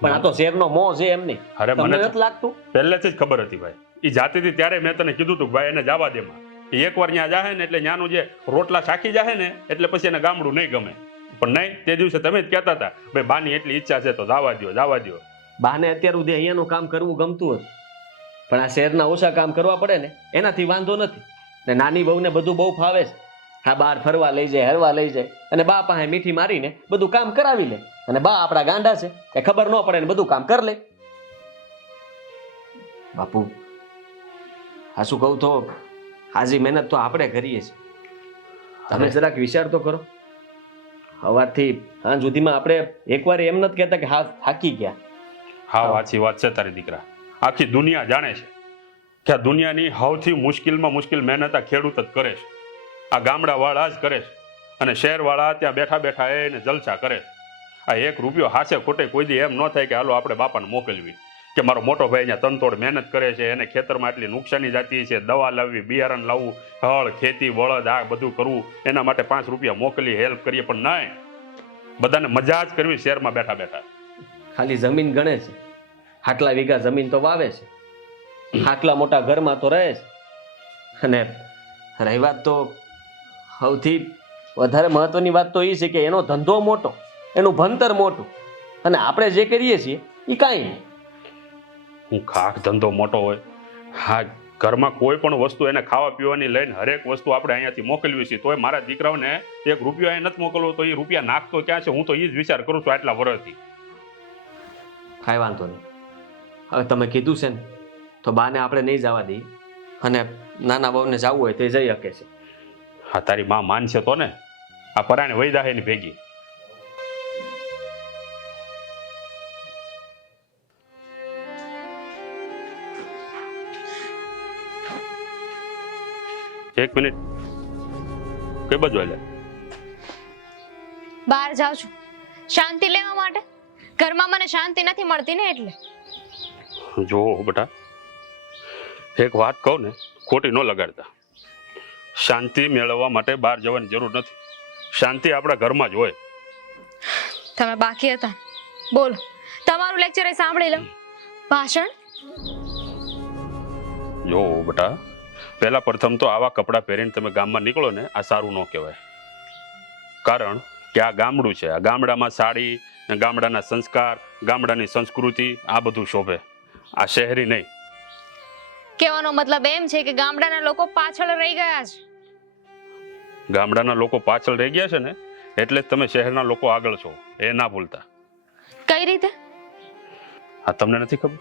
પણ આ તો શેરનો મોહ છે એમની. અરે તમને મને નથી લાગતું? પહેલેથી જ ખબર હતી ભાઈ. એ જાતી હતી ત્યારે મેં તને કીધું હતું કે ભાઈ એને જવા દેમાં. એ એકવાર ત્યાં જાહે ને એટલે ત્યાંનું જે રોટલા શાકી જાહે ને એટલે પછી એને ગામડું નહીં ગમે. પણ નહીં, તે દિવસે તમે જ કહેતા હતા ભાઈ બાની એટલી ઈચ્છા છે તો જવા દ્યો. બાને અત્યાર સુધી અહીંયાનું કામ કરવું ગમતું હતું, પણ આ શહેરના ઓછા કામ કરવા પડે ને એનાથી વાંધો નથી. ને નાની બહુને બધું બહુ ફાવે છે. હા, બહાર ફરવા લઈ જાય, હરવા લઈ જાય, અને બા પાસે મીઠી મારીને બધું કામ કરાવી લે. અને બા આપણા ગાંડા છે એ ખબર ન પડે ને બધું કામ કરી લે. બાપુ, આ શું કહું તો હાજી મહેનત તો આપણે કરીએ છીએ. તમે જરાક વિચાર તો કરો. સવારથી સાંજ સુધીમાં આપણે એકવાર એમ નથી કહેતા કે હા થાકી ગયા. હા, સાચી વાત છે તારી દીકરા. આખી દુનિયા જાણે છે કે આ દુનિયાની સૌથી મુશ્કેલમાં મુશ્કેલ મહેનત આ ખેડૂત જ કરે છે. આ ગામડાવાળા જ કરે છે, અને શહેરવાળા ત્યાં બેઠા બેઠા એને જલસા કરે છે. આ 1 રૂપિયો હાસે ખોટે કોઈ દી એમ ન થાય કે હાલો આપણે બાપાને મોકલવી, કે મારો મોટો ભાઈ અહીંયા તનતોડ મહેનત કરે છે, એને ખેતરમાં આટલી નુકસાની જાતી છે, દવા લાવવી, બિયારણ લાવવું, હળ, ખેતી, બળદ આ બધું કરવું, એના માટે 5 રૂપિયા મોકલી હેલ્પ કરીએ. પણ નહીં, બધાને મજા જ કરવી શહેરમાં બેઠા બેઠા. ખાલી જમીન ગણે છે, આટલા વીઘા જમીન તો વાવે છે, આટલા મોટા ઘરમાં તો રહે છે. અને રહી વાત તો સૌથી વધારે મહત્વની વાત તો એ છે કે એનો ધંધો મોટો, એનું ભણતર મોટું, અને આપણે જે કરીએ છીએ એ કાંઈ નહીં. હું ખાક ધંધો મોટો હોય, હા, ઘરમાં કોઈ પણ વસ્તુ એને ખાવા પીવાની લઈને હરેક વસ્તુ આપણે અહીંયાથી મોકલવી છે, તોય મારા દીકરાઓને 1 રૂપિયો અહીં નથી મોકલવો તો એ રૂપિયા નાખતો ક્યાં છે? હું તો એ જ વિચાર કરું છું આટલા વર્ષથી. કાંઈ વાંધો નહીં. હવે તમે કીધું છે ને તો બાને આપણે નહીં જવા દઈએ, અને નાના બહુને જવું હોય તો એ જઈ શકે છે. હા, તારી માં માનશે તો ને. આ પરાણે વહી જાહે એની ભેગી. એક મિનિટ, કઈ બાજુ આલે? બહાર જાઉં છું શાંતિ લેવા માટે. ઘરમાં મને શાંતિ નથી મળતી ને એટલે. જો બેટા, એક વાત કહું ને, ખોટી ન લગાડતા. શાંતિ મેળવવા માટે બહાર જવાની જરૂર નથી. શાંતિ આપણા ઘરમાં જ હોય. તમે બાકી હતા, બોલો, તમારું લેક્ચર એ સાંભળી લો. ભાષણ. જો બેટા, પહેલા પ્રથમ તો આવા કપડાં પહેરીને તમે ગામમાં નીકળો ને, આ સારું ન કહેવાય. કારણ કે આ ગામડું છે, આ ગામડામાં સાડી, ગામડાના સંસ્કાર, ગામડાની સંસ્કૃતિ આ બધું શોભે, આ શહેરી નહીં. કહેવાનો મતલબ એમ છે કે ગામડાના લોકો પાછળ રહી ગયા છે. ગામડાના લોકો પાછળ રહી ગયા છે ને એટલે જ તમે શહેરના લોકો આગળ છો, એ ના ભૂલતા. કઈ રીતે? આ તમને નથી ખબર?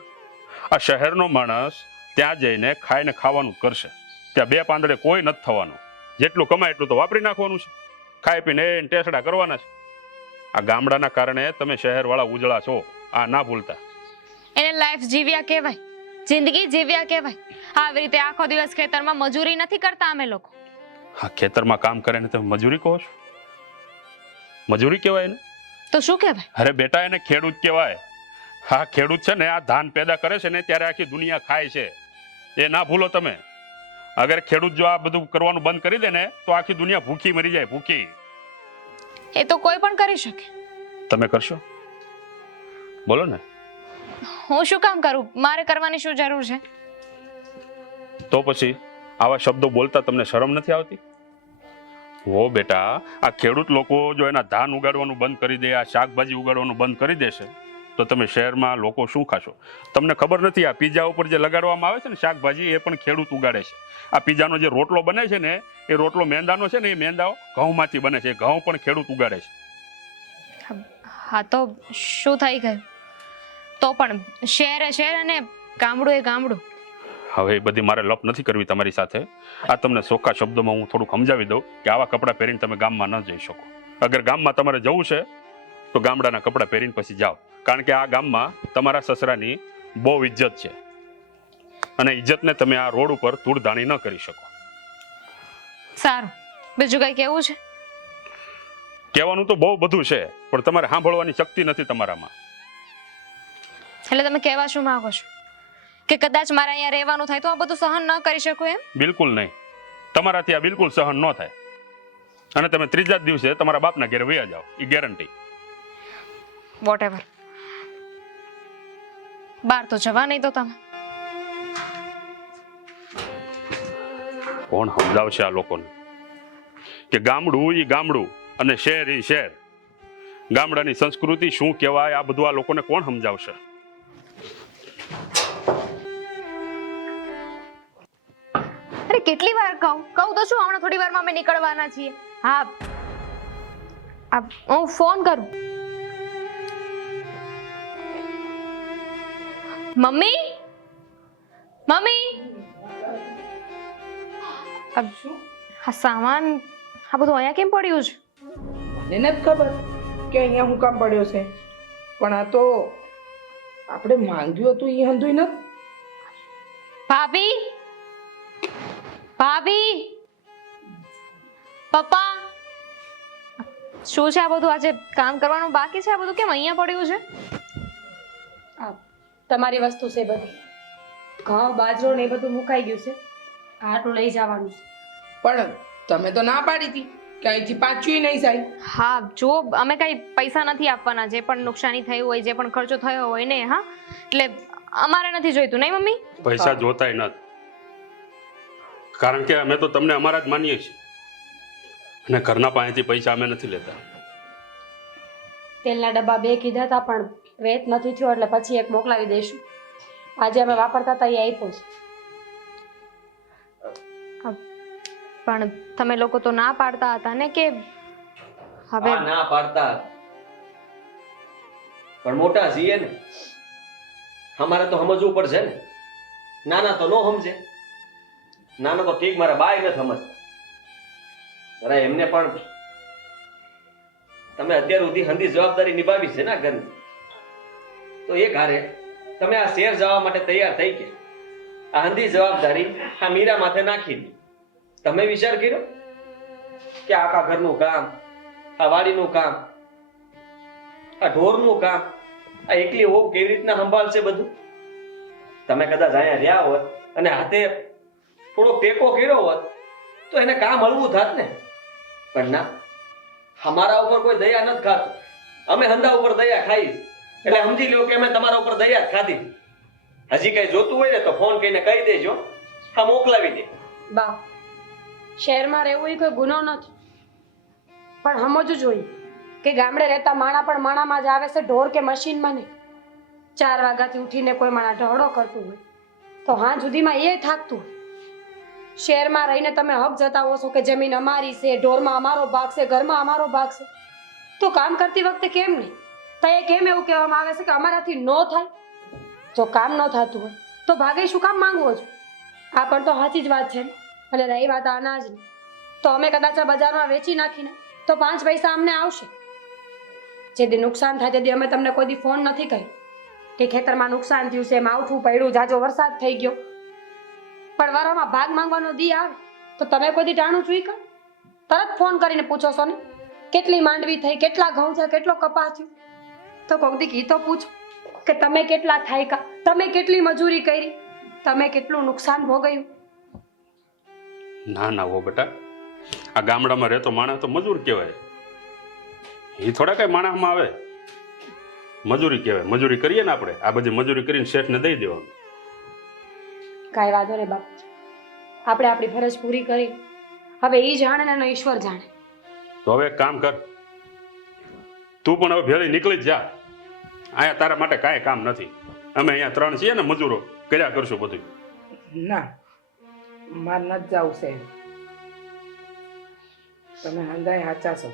આ શહેરનો માણસ ત્યાં જઈને ખાઈને ખાવાનું કરશે, ત્યાં 2 પાંદડે કોઈ નથી થવાનું. જેટલું કમાય એટલું તો વાપરી નાખવાનું છે, ખાઈ પીને ટેસડા કરવાના છે. આ ગામડાના કારણે તમે શહેરવાળા ઉજળા છો, આ ના ભૂલતા. એને લાઈફ જીવ્યા કહેવાય, જિંદગી જીવ્યા કહેવાય. આવી રીતે આખો દિવસ ખેતરમાં મજૂરી નથી કરતા અમે લોકો. હા, ખેતરમાં કામ કરે ને તમે મજૂરી કહો છો? મજૂરી કહેવાય ને? તો શું કહેવાય? અરે બેટા, એને ખેડૂત કહેવાય. હા, ખેડૂત છે ને આ ધાન પેદા કરે છે ને ત્યારે આખી દુનિયા ખાય છે, એ ના ભૂલો તમે. અગર ખેડૂત જો આ બધું કરવાનું બંધ કરી દે ને તો આખી દુનિયા ભૂખી મરી જાય, ભૂખી. એ તો કોઈ પણ કરી શકે. તમે કરશો? બોલો ને. હું શું કામ કરું? મારે કરવાની શું જરૂર છે? તો પછી આવા શબ્દો બોલતા તમને શરમ નથી આવતી? હો બેટા, આ ખેડૂત લોકો જો એના ધાન ઉગાડવાનું બંધ કરી દે, આ શાકભાજી ઉગાડવાનું બંધ કરી દેશે તો તમે શહેરમાં લોકો શું ખાશો? તમને ખબર નથી આ પીઝા ઉપર જે લગાડવામાં આવે છે ને શાકભાજી, એ પણ ખેડૂત ઉગાડે છે. આ પીઝાનો જે રોટલો બને છે ને એ રોટલો મેંદાનો છે ને, એ મેંદાઓ ઘઉંમાંથી બને છે, એ ઘઉં પણ ખેડૂત ઉગાડે છે. હા, તો શું થઈ ગયું? તો પણ શહેર એ શહેર અને ગામડું એ ગામડું. હવે એ બધી મારે લપ નથી કરવી તમારી સાથે. આ તમને સોખા શબ્દોમાં હું થોડુંક સમજાવી દઉં કે આવા કપડાં પહેરીને તમે ગામમાં ન જઈ શકો. અગર ગામમાં તમારે જવું છે તો ગામડાના કપડાં પહેરીને પછી જાઓ, કારણ કે આ ગામમાં તમારા સસરાની બહુ ઇજ્જત છે, અને ઇજ્જતને તમે આ રોડ ઉપર ધૂળધાણી ન કરી શકો. સારું, બીજું કઈ કેવું છે? કહેવાનું તો બહુ બધું છે, પણ તમારે સાંભળવાની શક્તિ નથી તમારામાં. એટલે તમે કહેવા શું માંગો છો કે કદાચ મારે અહીંયા રહેવાનું થાય તો આ બધું સહન ન કરી શકું એમ? બિલકુલ નહીં. તમારાથી આ બિલકુલ સહન ન થાય. અને તમે ત્રીજા જ દિવસે તમારા બાપના ઘરે વયા જાઓ, એ ગેરંટી. Vote ever. બહાર તો જવા નહીં તો તમે. કોણ સમજાવશે આ લોકોને કે ગામડું ઈ ગામડું અને શહેર ઈ શહેર, ગામડાની સંસ્કૃતિ શું કહેવાય, આ બધું આ લોકોને કોણ સમજાવશે? અરે કેટલી વાર કહું તો શું, હમણાં થોડી વારમાં અમે નીકળવાના છીએ. હા, હું ફોન કરું. મમ્મી, મમ્મી, હા સામાન આ બધું અહીંયા કેમ પડ્યું છે? મને નથી ખબર કે અહીંયા હું કામ પડ્યો છે, પણ આ તો આપણે માંગ્યું હતું એ હંધુય નથી. ભાભી, ભાભી, પપ્પા, શું છે આ બધું? આજે કામ કરવાનું બાકી છે, આ બધું કેમ અહીંયા પડ્યું છે? આ તમારી વસ્તુ છે બધી, ઘઉં બાજરો ને એ બધું મુકાઈ ગયું છે. આટલું લઈ જવાનું છે. પણ તમે તો ના પાડી હતી કે અહીંથી પાછું નહીં જાય. હા જુઓ, અમે કઈ પૈસા નથી આપવાના, જે પણ નુકસાની થઈ હોય, જે પણ ખર્ચો થયો હોય ને, હા, એટલે અમારે નથી જોઈતું, નહીં મમ્મી? પૈસા જોતાય નથી, કારણ કે અમે તો તમને અમારા જ માનીએ છીએ અને ઘરના પાસેથી પૈસા અમે નથી લેતા. તેલના ડબ્બા 2 કીધા હતા પણ વેત નથી થયો, એટલે પછી એક મોકલાવી દઈશું. આજે અમે વાપરતા હતા એ આપ્યો છે. પણ તમે લોકો તો ના પાડતા હતા ને કે હવે હા, ના પાડતા પણ મોટા છીએ ને, અમારે તો સમજવું પડશે ને. નાના તો નો સમજે, નાના તો ઠીક, મારા બાય નથી સમજતા. જરા એમને પણ તમે અત્યાર સુધી હંધી જવાબદારી નિભાવી છે ને આ ઘરની, તો એ ઘરે તમે આ શહેર જવા માટે તૈયાર થઈ ગયા. આ હંધી જવાબદારી આ મીરા માથે નાખી દી. તમે વિચાર કર્યો કે આખા ઘરનું કામ, આ વાડીનું કામ, આ ઢોરનું કામ, આ એકલી હોવ કેવી રીતના સંભાળશે બધું? તમે કદાચ અહીંયા રહ્યા હોત અને હાથે થોડો ટેકો કર્યો હોત તો એને કામ હળવું થાત ને. પણ ના, અમારા ઉપર કોઈ દયા નથી ખાતું. અમે હંધા ઉપર દયા ખાઈ, એટલે સમજી લો કે અમે તમારા ઉપર દયા જ ખાધી. હજી કઈ જોતું હોય ને તો ફોન કરીને કહી દેજો, હા મોકલાવી દે. બા, શહેરમાં રહેવું એ કોઈ ગુનો નથી, પણ સમજવું જોઈએ કે ગામડે રહેતા માણા પણ માણામાં જ આવે છે, ઢોર કે મશીનમાં નહીં. 4 વાગ્યાથી ઉઠીને કોઈ માણા ઢહડો કરતું હોય તો હા સુધીમાં એ થાકતું હોય. શહેરમાં રહીને તમે હક જતાવો છો કે જમીન અમારી છે, ઢોરમાં અમારો ભાગ છે, ઘરમાં અમારો ભાગ છે, તો કામ કરતી વખતે કેમ નહીં? તો એ કેમ એવું કહેવામાં આવે છે કે અમારાથી ન થાય? જો કામ ન થતું હોય તો ભાગે શું કામ માંગવો છો? આ પણ તો સાચી જ વાત છે ને. અને રહી વાત અનાજની, તો અમે કદાચ આ બજારમાં વેચી નાખીને તો 5 પૈસા અમને આવશે. જે દી નુકસાન થાય તે દી અમે તમને કોઈ દી ફોન નથી કર્યો કે ખેતરમાં નુકસાન થયું છે, માવઠું પડ્યું, જાજો વરસાદ થઈ ગયો. પણ વારામાં ભાગ માંગવાનો દી આવે તો તમે કોઈ દી ટાણું ચૂક્યા? તરત ફોન કરીને પૂછો છો ને કેટલી માંડવી થઈ, કેટલા ઘઉં છે, કેટલો કપાસ થયો? તો કોક દી ઈ તો પૂછો કે તમે કેટલા થાયકા, તમે કેટલી મજૂરી કરી, તમે કેટલું નુકસાન ભોગવ્યું. ના ના હો બેટા, આ ગામડામાં રહેતો માણસ તો મજૂર કહેવાય. એ થોડા કઈ માણસમાં આવે, મજૂરી કહેવાય. મજૂરી કરીએ ને આપણે, આ બધી મજૂરી કરીને શેઠને દઈ દેવાનું. કાંઈ વાંધો નહીં બાપુ, આપણે આપણી ફરજ પૂરી કરી. હવે એ જાણે ને એનો ઈશ્વર જાણે. તો હવે એક કામ કર, તું પણ હવે ભેળી નીકળી જ જા. અહીંયા તારા માટે કાંઈ કામ નથી. અમે અહીંયા 3 છીએ ને મજૂરો, કર્યા કરશું બધું. ના, માર નથી જવું છે. તમે હંધાય સાચા છો.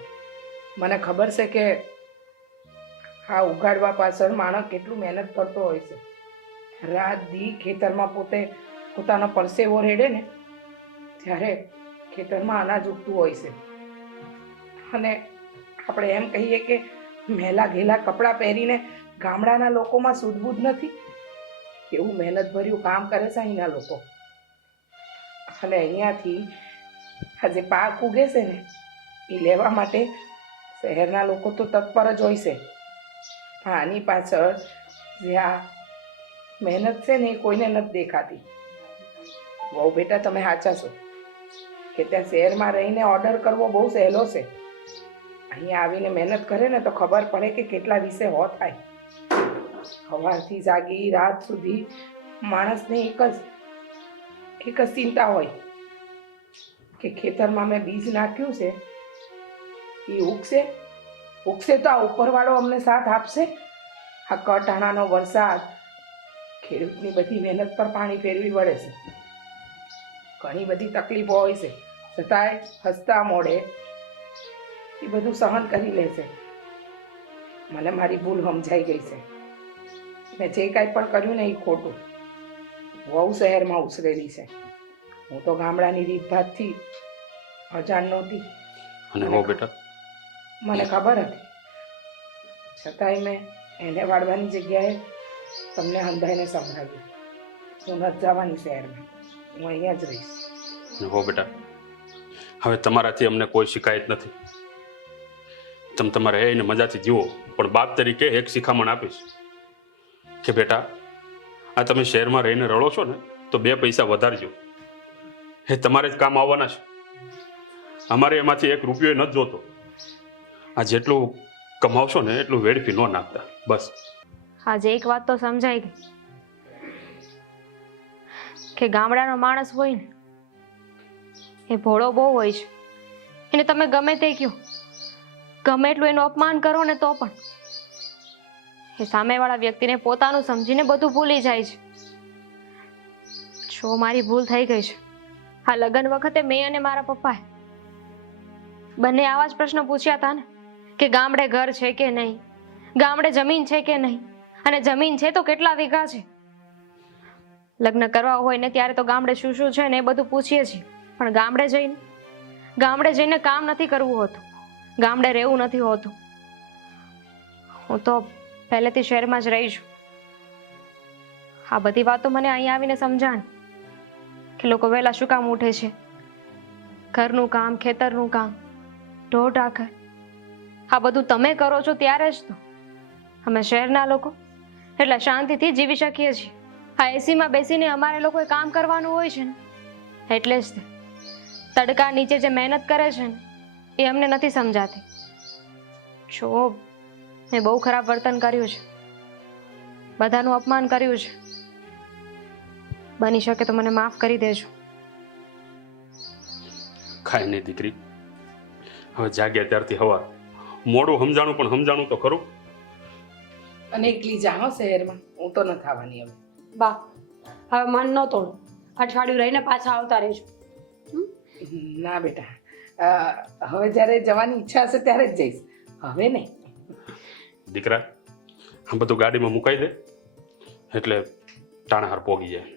મને ખબર છે કે આ ઉગાડવા પાછળ માણસ કેટલું મહેનત કરતો હોય છે. રાત દી ખેતરમાં પોતે પોતાનો પરસેવો રેડે ને ત્યારે ખેતરમાં અનાજ ઉગતું હોય છે. અને આપણે એમ કહીએ કે મેલા ઘેલા કપડાં પહેરીને ગામડાના લોકોમાં સૂઝબૂઝ નથી. કેવું મહેનત ભર્યું કામ કરે છે અહીંના લોકો. અને અહીંયાથી આ જે પાક ઉગે છે ને એ લેવા માટે શહેરના લોકો તો તત્પર જ હોય છે. પણ આની પાછળ જે આ મહેનત છે ને એ કોઈને નથી દેખાતી. વહુ બેટા તમે સાચા છો કે ત્યાં શહેરમાં રહીને ઓર્ડર કરવો બહુ સહેલો છે. અહીંયા આવીને મહેનત કરે ને તો ખબર પડે કે કેટલા વિશે હો થાય. સવારથી જાગી રાત સુધી માણસને એક જ ચિંતા હોય કે ખેતરમાં મેં બીજ નાખ્યું છે એ ઉગશે તો આ ઉપરવાળો અમને સાથ આપશે. આ કટાણાનો વરસાદ ખેડૂતની બધી મહેનત પર પાણી ફેરવી વળે છે. ઘણી બધી તકલીફો હોય છે છતાંય હસતા મોડે એ બધું સહન કરી લે છે. મને મારી ભૂલ સમજાઈ ગઈ છે. મેં જે કાંઈ પણ કર્યું ને એ ખોટું. વહુ શહેરમાં ઉછરેલી છે, હું તો ગામડાની રીતભાતથી અજાણ નહોતી. અને હો બેટા, મને ખબર હતી છતાંય મેં એને વાળવાની જગ્યાએ તમને હંધાઈને સંભળાવ્યું. હું નથી જવાની શહેરમાં, હું અહીંયા જ રહીશ. અને હો બેટા, હવે તમારાથી અમને કોઈ શિકાયત નથી. તમે તમારે એને મજાથી જીવો, પણ બાપ તરીકે એક શિખામણ આપીશ કે બેટા, આ તમે શહેરમાં રહીને રડો છો ને તો 2 પૈસા વધારજો. એ તમારે જ કામ આવવાના છે. અમારે એમાંથી 1 રૂપિયો નથી જોતો. આ જેટલું કમાવશો ને એટલું વેડફી ન નાખતા. બસ આજે એક વાત તો સમજાઈ ગઈ કે ગામડાનો માણસ હોય ને એ ભોળો બહુ હોય છે. એને તમે ગમે તે કહો, ગમે એટલું એનું અપમાન કરો ને તો પણ એ સામેવાળા વ્યક્તિને પોતાનું સમજીને બધું ભૂલી જાય છે. જો મારી ભૂલ થઈ ગઈ છે. આ લગ્ન વખતે મેં અને મારા પપ્પાએ બંને આવા જ પ્રશ્ન પૂછ્યા હતા ને કે ગામડે ઘર છે કે નહીં, ગામડે જમીન છે કે નહીં, અને જમીન છે તો કેટલા વીઘા છે. લગ્ન કરવા હોય ને ત્યારે તો ગામડે શું શું છે ને એ બધું પૂછીએ છીએ, પણ ગામડે જઈને કામ નથી કરવું હોતું, ગામડે રહેવું નથી હોતું. હું તો પહેલેથી શહેરમાં જ રહી છું. આ બધી વાતો મને અહીં આવીને સમજાણ કે લોકો વહેલા શું કામ ઉઠે છે, ઘરનું કામ, ખેતરનું કામ, ઢોર ઢાંખર, આ બધું તમે કરો છો ત્યારે જ તો અમે શહેરના લોકો એટલે શાંતિથી જીવી શકીએ છીએ. આ એસીમાં બેસીને અમારે લોકોએ કામ કરવાનું હોય છે ને એટલે જ તડકા નીચે જે મહેનત કરે છે ને એ અમને નથી સમજાતી. જો મેં બહુ ખરાબ વર્તન કર્યું છે, બધાનું અપમાન કર્યું છે. બની શકે તો મને માફ કરી દેજો. ખાય નહીં દીકરી, હવે જાગ્યા ત્યારથી હવા મોડું સમજાણું, પણ સમજાણું તો ખરું. અને એકલી જાઓ શહેરમાં, હું તો નથી આવવાની હવે. બા હવે મન ન તોડો, અઠવાડિયું રહીને પાછા આવતા રહેજો. ના બેટા, હવે જ્યારે જવાની ઈચ્છા હશે ત્યારે જ જઈશ, હવે નહીં. દીકરા, આ બધું ગાડીમાં મુકાઈ દે એટલે ટાણાહાર પોગી જાય.